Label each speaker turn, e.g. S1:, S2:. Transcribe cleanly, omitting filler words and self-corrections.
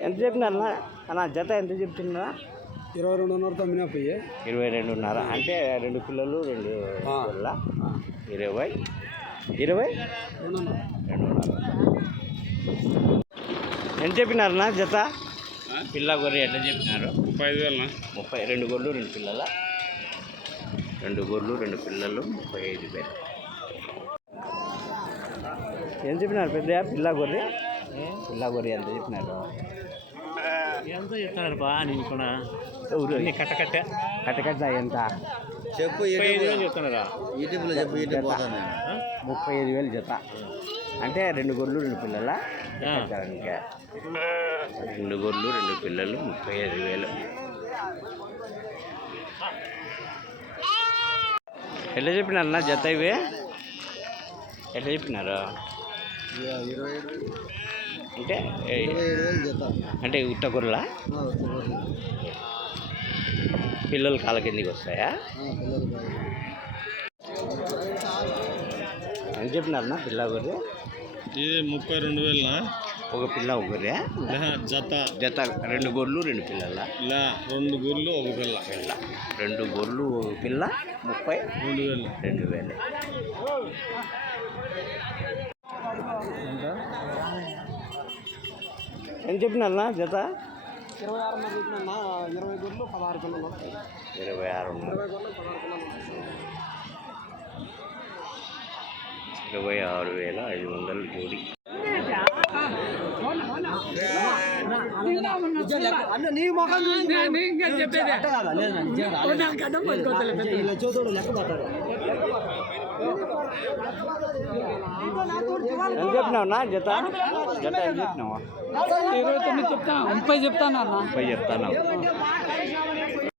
S1: ఎంత చెప్పినారన్నా అన్న జత ఎంత చెప్తున్నా?
S2: 22.5 తమ్మినా పోయి
S1: 22.5 అంటే 2 పిల్లలు 2 పిల్ల 20 ఎంత చెప్పినారన్నా జత? పిల్ల గొర్రె ఎట్లా చెప్పినారు?
S2: 35,000
S1: 32 గొర్రెలు 2 పిల్లల 2 గొర్రెలు 2 పిల్లలు 35,000. ఏం చెప్పినారు పెద్ద పిల్ల గొర్రె? ఎంత చెప్పినారు?
S3: ఎంత చెప్తున్నారు బా నేను కూడా
S1: కట్ట ఎంత
S2: చెప్పు.
S3: 35,000 చెప్తున్నారా?
S2: యూట్యూబ్లో చెప్పు. యూట్యూబ్ పోతాను
S1: 35,000 జత అంటే 2 గొర్రెలు 2 పిల్లల 2 గొర్రెలు 2 పిల్లలు 35,000. ఎట్లా చెప్పినారన్నా జత ఇవి? ఎట్లా చెప్పినారు?
S2: 27,000
S1: అంటే
S2: 27,000 జత.
S1: అంటే ఉట్ట గొర్రెల పిల్లలు కాళ్ళ కిందికి వస్తాయా? ఎంత చెప్పినారన్నా పిల్ల గొర్రె?
S3: ఇది 32,000
S1: ఒక పిల్ల ఒక గొర్రె
S3: జత.
S1: 2 గొర్రెలు 2 పిల్లల
S3: 2 గుళ్ళు ఒక పిల్ల
S1: 2 గొర్రెలు ఒక పిల్ల 32,000. ఎంత చెప్పినారన్నా జత?
S2: 26 చెప్పినా 20 గొర్రెలు 16 పిల్లలు
S1: 26,500 జోడి.
S2: నీ మొఖం
S1: ఎంత చెప్పినావునా జత? జత ఎంత చెప్పినావా?
S2: 29 చెప్తా. 30 చెప్తాను అన్న.
S1: 30 చెప్తాను.